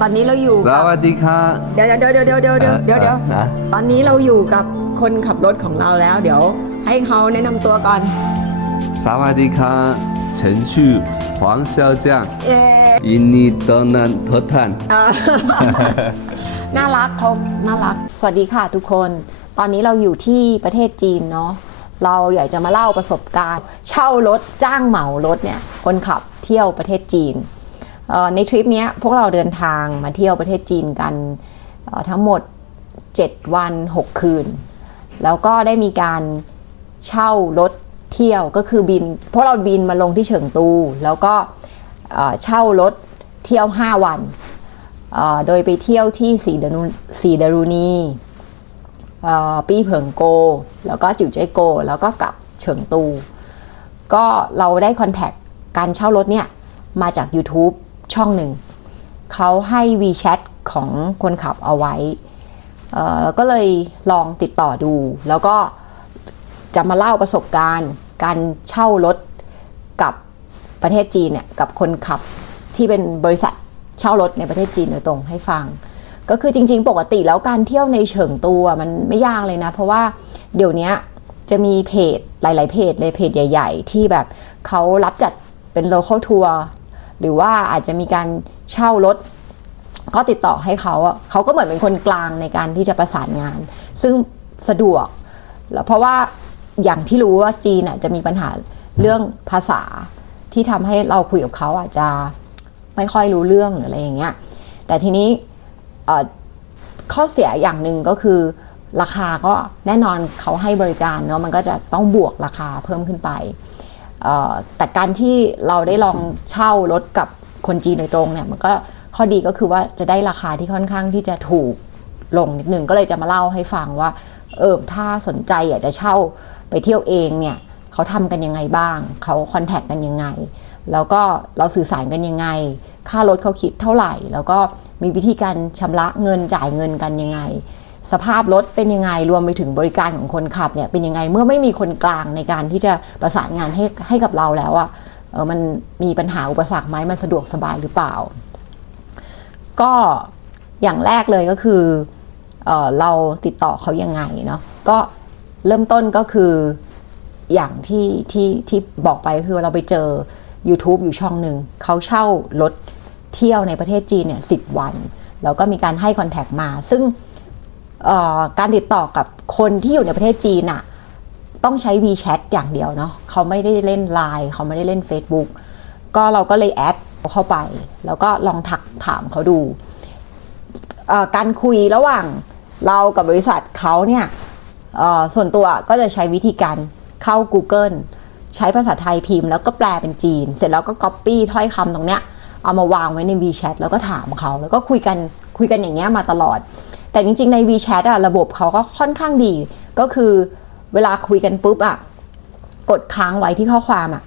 ตอนนี้เราอยู่ ส กับ วัสดีค่ะ เดี๋ยวเดี๋ยวเดี๋ยวเดี๋ยวเดี๋ยวเดี๋ยวเดี๋ยวเดี๋ยว นะ ตอนนี้เราอยู่กับคนขับรถของเราแล้ว เดี๋ยวให้เขาแนะนำตัวก่อน สวัสดีค่ะฉันชื่อ黄小将 เย้ ยินดีต้อนรับทุกท่าน เอ่อ น่ารักเขาน่ารัก สวัสดีค่ะทุกคน ตอนนี้เราอยู่ที่ประเทศจีนเนาะ เราอยากจะมาเล่าประสบการณ์ เช่ารถจ้างเหมารถเนี่ย คนขับเที่ยวประเทศจีนเอ่อ ในทริปนี้พวกเราเดินทางมาเที่ยวประเทศจีนกันทั้งหมด 7 วัน 6 คืน แล้วก็ได้มีการเช่ารถเที่ยวก็คือบินเพราะเราบินมาลงที่เฉิงตู แล้วก็เช่ารถเที่ยว 5 วัน โดยไปเที่ยวที่สีดารุสีดารุณีปี้เผิงโก แล้วก็จิ๋วเจ้โก แล้วก็กลับเฉิงตู ก็เราได้คอนแทคการเช่ารถเนี่ย มาจาก YouTube ช่องหนึ่งเขาให้ WeChat ของคนขับเอาไว้ก็เลยลองติดต่อดู แล้วก็จะมาเล่าประสบการณ์ การเช่ารถกับประเทศจีนเนี่ยกับคนขับที่เป็นบริษัทเช่ารถในประเทศจีนโดยตรงให้ฟัง ก็คือจริง ๆ ปกติแล้วการเที่ยวในเฉิงตัวมันไม่ยากเลยนะ เพราะว่าเดี๋ยวนี้จะมีเพจหลาย ๆ เพจเลยเพจใหญ่ ๆ ที่แบบเขารับจัดเป็น local tour หรือว่าอาจจะมีการเช่ารถก็ติดต่อให้เขาเขาก็เหมือนเป็นคนกลางในการที่จะประสานงาน ซึ่งสะดวกแล้วเพราะว่าอย่างที่รู้ว่าจีนอะจะมีปัญหาเรื่องภาษาที่ทำให้เราคุยกับเขาอาจจะไม่ค่อยรู้เรื่องหรืออะไรอย่างเงี้ย แต่ทีนี้ข้อเสียอย่างหนึ่งก็คือราคาก็แน่นอนเขาให้บริการเนาะมันก็จะต้องบวกราคาเพิ่มขึ้นไป แต่การที่เราได้ลองเช่ารถกับคนจีนโดยตรงเนี่ยมันก็ข้อดีก็คือว่าจะได้ราคาที่ค่อนข้างที่จะถูกลงนิดนึงก็เลยจะมาเล่าให้ฟังว่าเออถ้าสนใจอยากจะเช่าไปเที่ยวเองเนี่ยเขาทำกันยังไงบ้าง เขาคอนแทคกันยังไง แล้วก็เราสื่อสารกันยังไง ค่ารถเขาคิดเท่าไหร่ แล้วก็มีวิธีการชำระเงินจ่ายเงินกันยังไง สภาพรถเป็นยังไงรวมไปถึงบริการของคนขับเนี่ยเป็นยังไงเมื่อไม่มีคนกลางในการที่จะประสานงานให้ให้กับเราแล้วอะเออมันมีปัญหาอุปสรรคไหมมันสะดวกสบายหรือเปล่า ก็อย่างแรกเลยก็คือเออเราติดต่อเขายังไงเนาะก็เริ่มต้นก็คืออย่างที่ที่ที่บอกไปคือเราไปเจอ YouTube อยู่ช่องหนึ่งเขาเช่ารถเที่ยวในประเทศจีนเนี่ยสิวัน แล้วก็มีการให้คอนแทคมา ซึ่ง การติดต่อกับคนที่อยู่ในประเทศจีนอะต้องใช้ WeChat อย่างเดียวเนาะเขาไม่ได้เล่น Line เขาไม่ได้เล่น Facebook ก็เราก็เลยแอดเข้าไป แล้วก็ลองทักถามเขาดูการคุยระหว่างเรากับบริษัทเขาเนี่ยส่วนตัวก็จะใช้วิธีการเข้า Google ใช้ภาษาไทยพิมพ์ แล้วก็แปลเป็นจีน เสร็จแล้วก็ Copy ถ้อยคำตรงเนี้ยเอามาวางไว้ใน WeChat แล้วก็ถามเขา แล้วก็คุยกันคุยกันอย่างเงี้ยมาตลอด แต่จริงๆใน WeChat อะระบบเขาก็ค่อนข้างดี ก็คือเวลาคุยกันปุ๊บอะกดค้างไว้ที่ข้อความอะ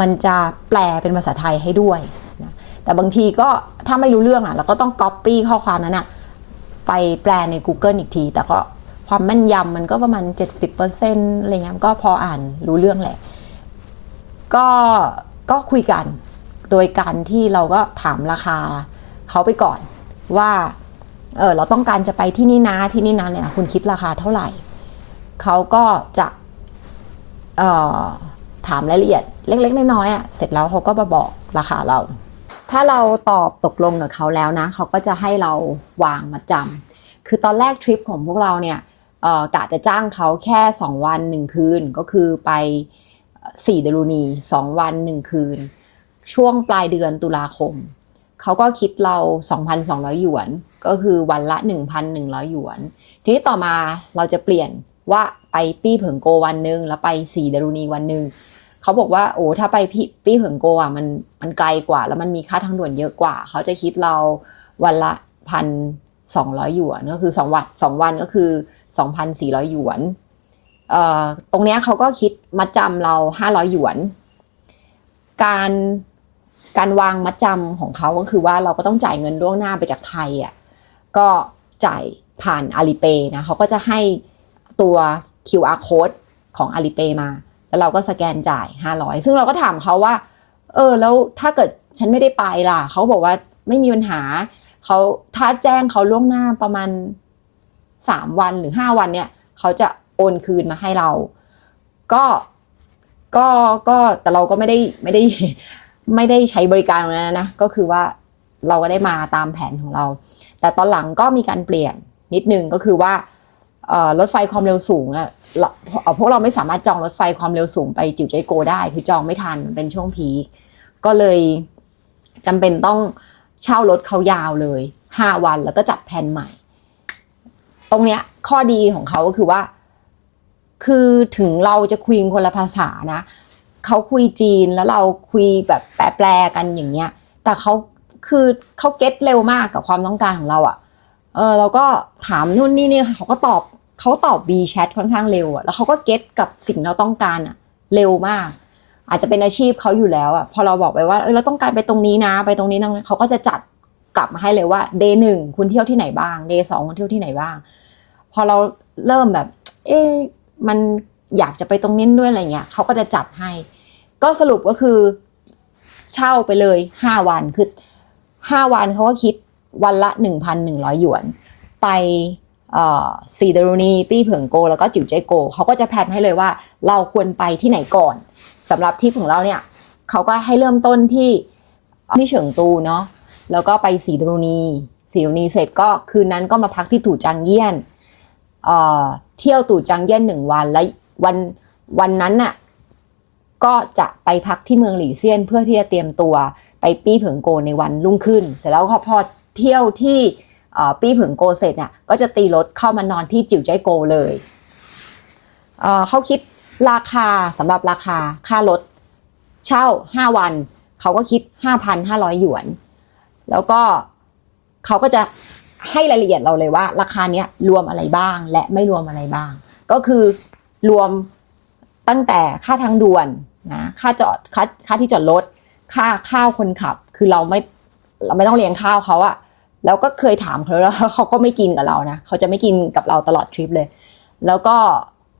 มันจะแปลเป็นภาษาไทยให้ด้วยนะแต่บางทีก็ถ้าไม่รู้เรื่องอะเราก็ต้อง Copy ข้อความนั้นอะไปแปลใน Google อีกที แต่ก็ความแม่นยำมันก็ประมาณ 70%อะไรเงี้ยก็พออ่านรู้เรื่องแหละ ก็ก็คุยกัน โดยการที่เราก็ถามราคาเขาไปก่อนว่า เออเราต้องการจะไปที่นี่นะที่นี่นะเนี่ยคุณคิดราคาเท่าไหร่ เขาก็จะเอ่อถามรายละเอียดเล็ก ๆ น้อยๆอะเสร็จแล้วเขาก็มาบอกราคาเรา ถ้าเราตอบตกลงกับเขาแล้วนะ เขาก็จะให้เราวางมาจำคือตอนแรกทริปของพวกเราเนี่ยกะจะจ้างเขาแค่ 2 วัน 1 คืนก็คือไปสี่เดลูนี2วัน 1 คืน ช่วงปลายเดือนตุลาคม เขาก็คิดเรา 2,200 หยวน ก็คือวันละ 1,100 หยวน ทีนี้ต่อมาเราจะเปลี่ยนว่าไปปี้เผิงโกวันหนึ่งแล้วไปสีดารุณีวันหนึ่งเขาบอกว่าโอ้ถ้าไปพี่ปี้เผิงโกอะมันมันไกลกว่า แล้วมันมีค่าทางด่วนเยอะกว่า เขาจะคิดเราวันละพันสองร้อยหยวนก็คือสองวันสองวันก็คือสองพันสี่ร้อยหยวนเอ่อตรงเนี้ยเขาก็คิดมัดจำเราห้าร้อยหยวน การ การวางมัดจำของเขาก็คือว่าเราก็ต้องจ่ายเงินล่วงหน้าไปจากไทยอะก็จ่ายผ่านอาลีเปนะเขาก็จะให้ตัว QR code ของอาลีเปมา แล้วเราก็สแกนจ่าย 500 ซึ่งเราก็ถามเขาว่า เออ แล้วถ้าเกิดฉันไม่ได้ไปล่ะ เขาบอกว่าไม่มีปัญหาเขาถ้าแจ้งเขาล่วงหน้าประมาณสามวันหรือห้าวันเนี่ย เขาจะโอนคืนมาให้เรา ก็ก็ก็แต่เราก็ไม่ได้ไม่ได้ ไม่ได้ใช้บริการตรงนั้นนะก็คือว่าเราก็ได้มาตามแผนของเรา แต่ตอนหลังก็มีการเปลี่ยนนิดนึงก็คือว่ารถไฟความเร็วสูงอะเราเอ่อพวกเราไม่สามารถจองรถไฟความเร็วสูงไปจิ๋วใจโกได้คือจองไม่ทันเป็นช่วงพีคก็เลยจำเป็นต้องเช่ารถเขายาวเลยห้าวันแล้วก็จัดแผนใหม่ ตรงเนี้ยข้อดีของเขาก็คือว่า คือถึงเราจะคุยคนละภาษานะ เขาคุยจีนแล้วเราคุยแบบแปลๆกันอย่างเงี้ย แต่เขาคือเขาเก็ตเร็วมากกับความต้องการของเราอะ่ะ เออเราก็ถามนู่นนี่นี่เขาก็ตอบเขาตอบ B chat ค่อนข้างเร็วอะ่ะแล้วเขาก็เก็ตกับสิ่งเราต้องการอะ่ะ เร็วมาก อาจจะเป็นอาชีพเขาอยู่แล้วอะ่ะพอเราบอกไปว่าเออเราต้องการไปตรงนี้นะ ไปตรงนี้ตรงเขาก็จะจัดกลับมาให้เลยว่า day หนึ่งคุณเที่ยวที่ไหนบ้าง day สองคุณเที่ยวที่ไหนบ้าง พอเราเริ่มแบบ เอ๊ะมัน อยากจะไปตรงนี้ด้วยอะไรเงี้ยเขาก็จะจัดให้ ก็สรุปก็คือเช่าไปเลยห้าวันคือห้าวันเขาก็คิดวันละหนึ่งพันหนึ่งร้อยหยวน ไปเอ่อซีดรุนีปี้เผิงโก แล้วก็จิ๋วเจโกเขาก็จะแพลนให้เลยว่าเราควรไปที่ไหนก่อนสำหรับทริปของเราเนี่ยเขาก็ให้เริ่มต้นที่ที่เฉิงตูเนาะแล้วก็ไปสีดรุณีสีดรุณีเสร็จก็คืนนั้นก็มาพักที่ตู่จางเยี่ยนเที่ยวตู่จางเยี่ยนหนึ่งวัน แล้ว วันวันนั้นน่ะก็จะไปพักที่เมืองหลี่เซียนเพื่อที่จะเตรียมตัวไปปี้เผิงโกในวันรุ่งขึ้น เสร็จแล้วก็พอเที่ยวที่ปี้เผิงโกเสร็จเนี่ยก็จะตีรถเข้ามานอนที่จิ๋วใจโกเลยเเขาคิดราคาสำหรับราคาค่ารถเช่า 5 วัน เขาก็คิด 5,500 หยวน แล้วก็เขาก็จะให้รายละเอียดเราเลยว่า ราคาเนี้ยรวมอะไรบ้างและไม่รวมอะไรบ้าง ก็คือ รวมตั้งแต่ค่าทางด่วนนะค่าจอดค่าค่าที่จอดรถค่าข้าวคนขับ คือเราไม่เราไม่ต้องเลี้ยงข้าวเขาอะแล้วก็เคยถามเขาแล้วเขาก็ไม่กินกับเรานะเขาจะไม่กินกับเราตลอดทริปเลย แล้วก็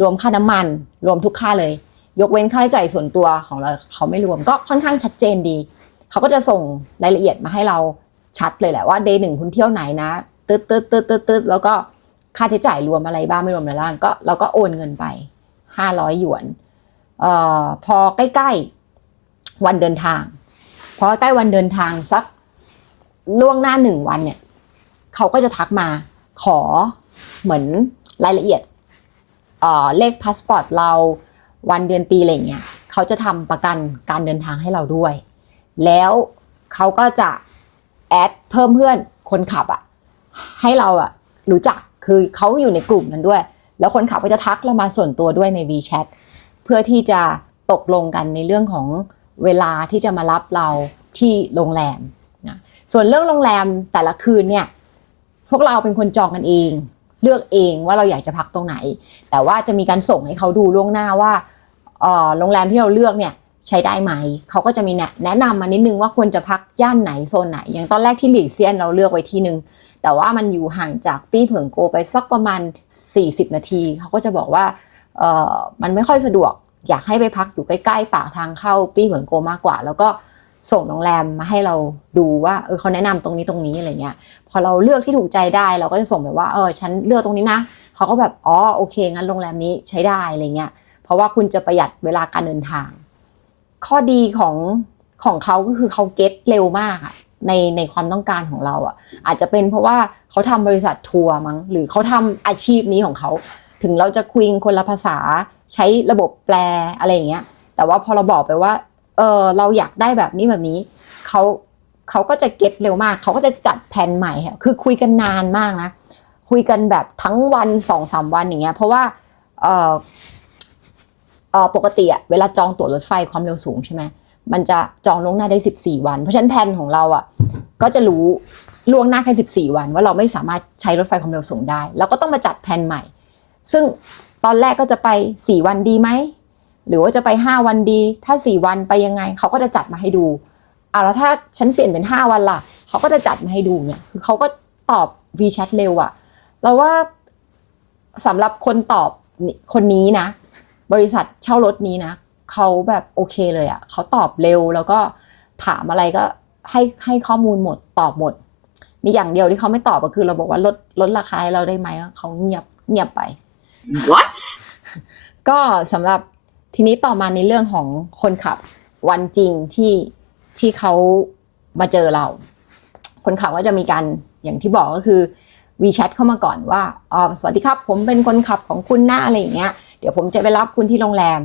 รวมค่าน้ำมัน รวมทุกค่าเลย ยกเว้นค่าใช้จ่ายส่วนตัวของเราเขาไม่รวมก็ค่อนข้างชัดเจนดี เขาก็จะส่งรายละเอียดมาให้เราชัดเลยแหละว่าเดย์หนึ่งคุณเที่ยวไหนนะตึ๊ดตึ๊ดตึ๊ดตึ๊ดตึ๊ดแล้วก็ ค่าใช้จ่ายรวมอะไรบ้างไม่รวมอะไรบ้างก็เราก็โอนเงินไปห้าร้อยหยวนเอ่อพอใกล้ๆวันเดินทาง พอใกล้วันเดินทางสักล่วงหน้าหนึ่งวันเนี่ยเขาก็จะทักมาขอเหมือนรายละเอียดเอ่อเลขพาสปอร์ตเราวันเดือนปีอะไรเงี้ยเขาจะทำประกันการเดินทางให้เราด้วย แล้วเขาก็จะแอดเพิ่มเพื่อนคนขับอะให้เราอะรู้จัก คือเขาอยู่ในกลุ่มนั้นด้วย แล้วคนขับก็จะทักเรามาส่วนตัวด้วยใน WeChat เพื่อที่จะตกลงกันในเรื่องของเวลาที่จะมารับเราที่โรงแรมนะส่วนเรื่องโรงแรมแต่ละคืนเนี่ยพวกเราเป็นคนจองกันเอง เลือกเองว่าเราอยากจะพักตรงไหน แต่ว่าจะมีการส่งให้เขาดูล่วงหน้าว่าโรงแรมที่เราเลือกเนี่ยใช้ได้ไหม เขาก็จะมีแนะแนะนำมานิดนึงว่าควรจะพักย่านไหนโซนไหน อย่างตอนแรกที่หลีเซียนเราเลือกไว้ที่นึง แต่ว่ามันอยู่ห่างจากปี้เผิงโกไปสักประมาณ 40 นาที เขาก็จะบอกว่าเออมันไม่ค่อยสะดวกอยากให้ไปพักอยู่ใกล้ๆปากทางเข้าปี้เหมือนโกมากกว่า แล้วก็ส่งโรงแรมมาให้เราดูว่าเออเขาแนะนำตรงนี้ตรงนี้อะไรเงี้ยพอเราเลือกที่ถูกใจได้เราก็จะส่งแบบว่าเออฉันเลือกตรงนี้นะเขาก็แบบอ๋อโอเคงั้นโรงแรมนี้ใช้ได้อะไรเงี้ยเพราะว่าคุณจะประหยัดเวลาการเดินทาง ข้อดีของของเขาก็คือเขาเก็ตเร็วมากอะ ในในความต้องการของเราอะอาจจะเป็นเพราะว่าเขาทำบริษัททัวร์มั้งหรือเขาทำอาชีพนี้ของเขา ถึงเราจะคุยคนละภาษาใช้ระบบแปลอะไรอย่างเงี้ย แต่ว่าพอเราบอกไปว่าเออเราอยากได้แบบนี้แบบนี้เขาเขาก็จะเก็ตเร็วมาก เขาก็จะจัดแผนใหม่ค่ะคือคุยกันนานมากนะ คุยกันแบบทั้งวันสองสามวันอย่างเงี้ย เพราะว่าเออเออปกติอะเวลาจองตั๋วรถไฟความเร็วสูงใช่ไหม มันจะจองล่วงหน้าได้ 14 วัน เพราะฉะนั้นแผนของเราอะก็จะรู้ล่วงหน้าแค่14 วัน ว่าเราไม่สามารถใช้รถไฟความเร็วสูงได้แล้วก็ต้องมาจัดแผนใหม่ ซึ่งตอนแรกก็จะไป 4 วันดีไหมหรือว่าจะไป 5 วันดี ถ้า 4 วันไปยังไงเขาก็จะจัดมาให้ดูอะแล้วถ้าฉันเปลี่ยนเป็น 5 วันล่ะเขาก็จะจัดมาให้ดูเนี่ยคือเขาก็ตอบ WeChat เร็วอะเราว่าสำหรับคนตอบคนนี้นะ บริษัทเช่ารถนี้นะ เขาแบบโอเคเลยอะเขาตอบเร็วแล้วก็ถามอะไรก็ให้ให้ข้อมูลหมดตอบหมด มีอย่างเดียวที่เขาไม่ตอบก็คือเราบอกว่าลดลดราคาให้เราได้ไหมเขาเงียบเงียบไป What? ก็สำหรับทีนี้ต่อมาในเรื่องของคนขับวันจริงที่ที่เขามาเจอเรา คนขับก็จะมีการอย่างที่บอกก็คือ WeChat เข้ามาก่อนว่าอ๋อสวัสดีครับ ผมเป็นคนขับของคุณหน้าอะไรอย่างเงี้ย เดี๋ยวผมจะไปรับคุณที่โรงแรม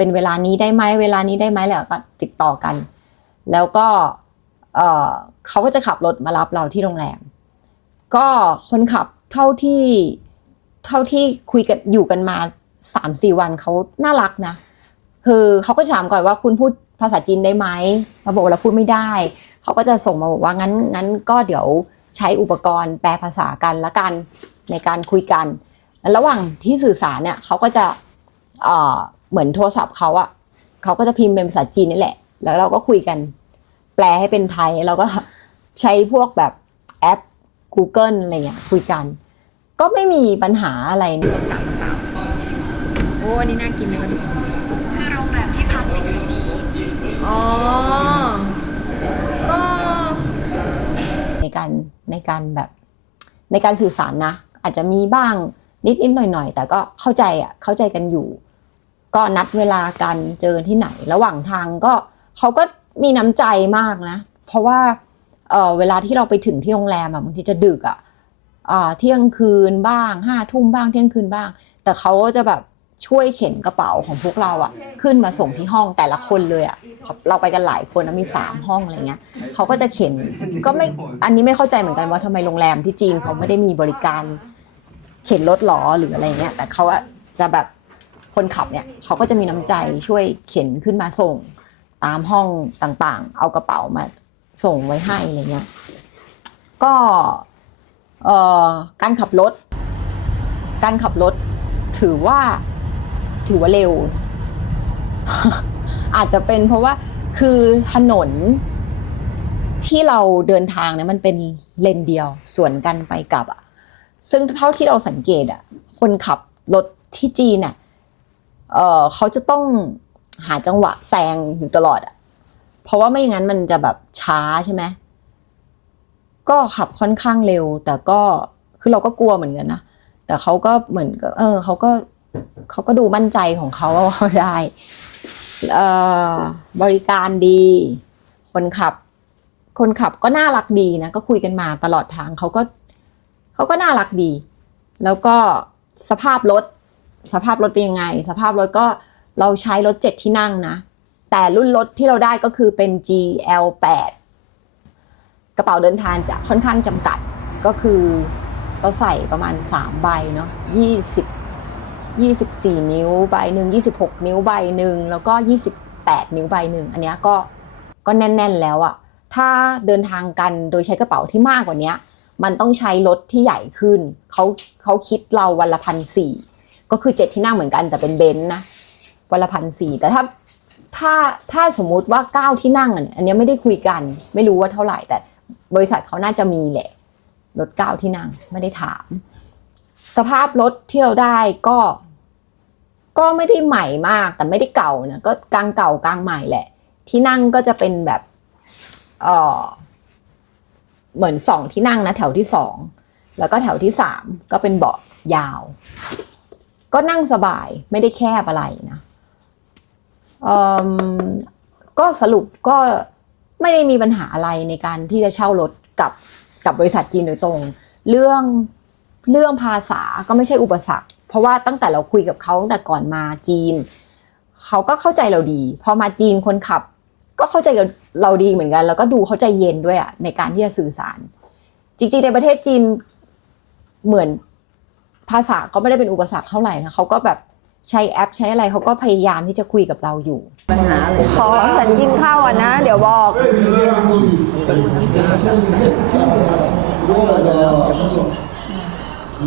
เป็นเวลานี้ได้ไหมเวลานี้ได้ไหมแล้วก็ติดต่อกัน แล้วก็เออเขาก็จะขับรถมารับเราที่โรงแรม ก็คนขับเท่าที่เท่าที่คุยกันอยู่กันมาสามสี่วันเขาน่ารักนะ คือเขาก็จะถามก่อนว่าคุณพูดภาษาจีนได้ไหมเราบอกเราพูดไม่ได้ เขาก็จะส่งมาบอกว่างั้นงั้นก็เดี๋ยวใช้อุปกรณ์แปลภาษากันละกันในการคุยกัน ระหว่างที่สื่อสารเนี่ยเขาก็จะ เอ่อเหมือนโทรศัพท์เขาอะเขาก็จะพิมพ์เป็นภาษาจีนนี่แหละ แล้วเราก็คุยกัน แปลให้เป็นไทยเราก็ใช้พวกแบบแอป Google อะไรเงี้ยคุยกัน ก็ไม่มีปัญหาอะไรในภาษาเปล่าโอ้อันนี้น่ากินเลยดูคือโรงแรมที่พักในคืนนี้อ๋อก็ในการในการแบบ ในการสื่อสารนะ อาจจะมีบ้างนิดนิดหน่อยหน่อยๆแต่ก็เข้าใจอะเข้าใจกันอยู่ ก็นัดเวลากันเจอที่ไหน ระหว่างทางก็เขาก็มีน้ำใจมากนะ เพราะว่าเออเวลาที่เราไปถึงที่โรงแรมอะบางทีจะดึกอะอ่าเที่ยงคืนบ้างห้าทุ่มบ้างเที่ยงคืนบ้าง แต่เขาก็จะแบบช่วยเข็นกระเป๋าของพวกเราอะขึ้นมาส่งที่ห้องแต่ละคนเลยอะเราไปกันหลายคนนะมีสามห้องอะไรเงี้ยเขาก็จะเข็นก็ไม่อันนี้ไม่เข้าใจเหมือนกันว่าทำไมโรงแรมที่จีนเขาไม่ได้มีบริการ เข็นรถหรอหรืออะไรเงี้ยแต่เขาอะจะแบบ คนขับเนี่ยเขาก็จะมีน้ำใจช่วยเข็นขึ้นมาส่ง ตามห้องต่างๆ เอากระเป๋ามาส่งไว้ให้อะไรเงี้ยก็เอ่อการขับรถ การขับรถถือว่าถือว่าเร็ว อาจจะเป็นเพราะว่าคือถนนที่เราเดินทางเนี่ยมันเป็นเลนเดียวสวนกันไปกลับอะซึ่งเท่าที่เราสังเกตอะคนขับรถที่จีนอะ เออเขาจะต้องหาจังหวะแซงอยู่ตลอดอะเพราะว่าไม่อย่างนั้นมันจะแบบช้าใช่ไหมก็ขับค่อนข้างเร็ว แต่ก็คือเราก็กลัวเหมือนกันนะแต่เขาก็เหมือนกับเออเขาก็เขาก็ดูมั่นใจของเขาว่าเขาได้เอ่อบริการดี คนขับ คนขับก็น่ารักดีนะ ก็คุยกันมาตลอดทางเขาก็เขาก็น่ารักดี แล้วก็สภาพรถ สภาพรถเป็นยังไง สภาพรถก็เราใช้รถเจ็ดที่นั่งนะ แต่รุ่นรถที่เราได้ก็คือเป็น GL8 กระเป๋าเดินทางจะค่อนข้างจำกัดก็คือเราใส่ประมาณ 3 ใบเนาะ20 24 นิ้วใบหนึ่ง26 นิ้วใบหนึ่งแล้วก็ 28 นิ้วใบหนึ่งอันเนี้ยก็ก็แน่น ๆ แล้วอะถ้าเดินทางกันโดยใช้กระเป๋าที่มากกว่านี้มันต้องใช้รถที่ใหญ่ขึ้นเขาเขาคิดเราวันละพันสี่ ก็คือเจ็ดที่นั่งเหมือนกันแต่เป็นเบนซ์นะวันละพันสี่แต่ถ้าถ้าถ้าสมมุติว่าเก้าที่นั่งอันนี้ยอันเนี้ยไม่ได้คุยกัน ไม่รู้ว่าเท่าไหร่ แต่บริษัทเขาน่าจะมีแหละรถเก้าที่นั่งไม่ได้ถาม สภาพรถที่เราได้ก็ ก็ไม่ได้ใหม่มาก แต่ไม่ได้เก่านะก็กลางเก่ากลางใหม่แหละ ที่นั่งก็จะเป็นแบบเออเหมือนสองที่นั่งนะแถวที่สองแล้วก็แถวที่สามก็เป็นเบาะยาว ก็นั่งสบายไม่ได้แคบอะไรนะอืมก็สรุปก็ไม่ได้มีปัญหาอะไรในการที่จะเช่ารถกับกับบริษัทจีนโดยตรง เรื่องเรื่องภาษาก็ไม่ใช่อุปสรรค เพราะว่าตั้งแต่เราคุยกับเขาตั้งแต่ก่อนมาจีน เขาก็เข้าใจเราดี พอมาจีนคนขับ ก็เข้าใจเราดีเหมือนกัน แล้วก็ดูเขาใจเย็นด้วยอะในการที่จะสื่อสาร จริงๆในประเทศจีนเหมือน ภาษาก็ไม่ได้เป็นอุปสรรคเท่าไหร่นะเขาก็แบบใช้แอปใช้อะไรเขาก็พยายามที่จะคุยกับเราอยู่ ปัญหาเลย ขอฉันกินข้าวอ่ะนะ เดี๋ยวบอก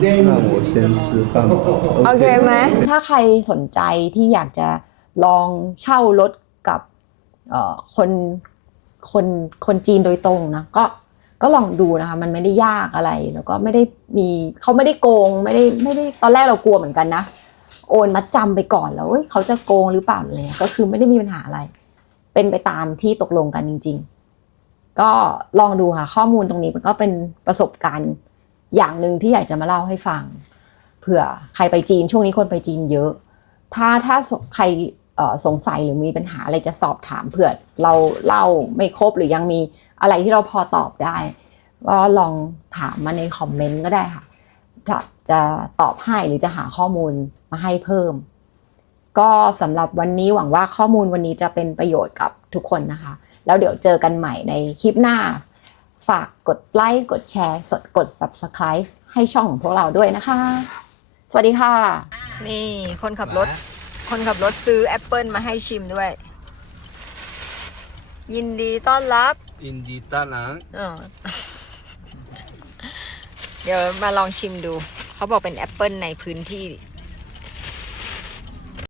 那我先吃饭吧。 โอเคไหม ถ้าใครสนใจที่อยากจะลองเช่ารถกับเอ่อคนคนคนจีนโดยตรงนะก็ ก็ลองดูนะคะ มันไม่ได้ยากอะไร แล้วก็ไม่ได้มีเขาไม่ได้โกงไม่ได้ไม่ได้ตอนแรกเรากลัวเหมือนกันนะโอนมัดจำไปก่อนแล้วเขาจะโกงหรือเปล่าอะไรก็คือไม่ได้มีปัญหาอะไร เป็นไปตามที่ตกลงกันจริง ๆ ก็ลองดูค่ะข้อมูลตรงนี้มันก็เป็นประสบการณ์อย่างหนึ่งที่อยากจะมาเล่าให้ฟังเผื่อใครไปจีนช่วงนี้คนไปจีนเยอะ ถ้าถ้าใครสงสัยหรือมีปัญหาอะไรจะสอบถามเผื่อเราเล่าไม่ครบหรือยังมี อะไรที่เราพอตอบได้ ก็ลองถามมาในคอมเมนต์ก็ได้ค่ะจะจะตอบให้หรือจะหาข้อมูลมาให้เพิ่ม ก็สำหรับวันนี้หวังว่าข้อมูลวันนี้จะเป็นประโยชน์กับทุกคนนะคะ แล้วเดี๋ยวเจอกันใหม่ในคลิปหน้า ฝากกดไลค์กดแชร์สดกด subscribe ให้ช่องของพวกเราด้วยนะคะ สวัสดีค่ะ นี่คนขับรถ คนขับรถซื้อแอปเปิลมาให้ชิมด้วย ยินดีต้อนรับ อินดีตานังเออเดี๋ยวมาลองชิมดู เขาบอกเป็นแอปเปิลในพื้นที่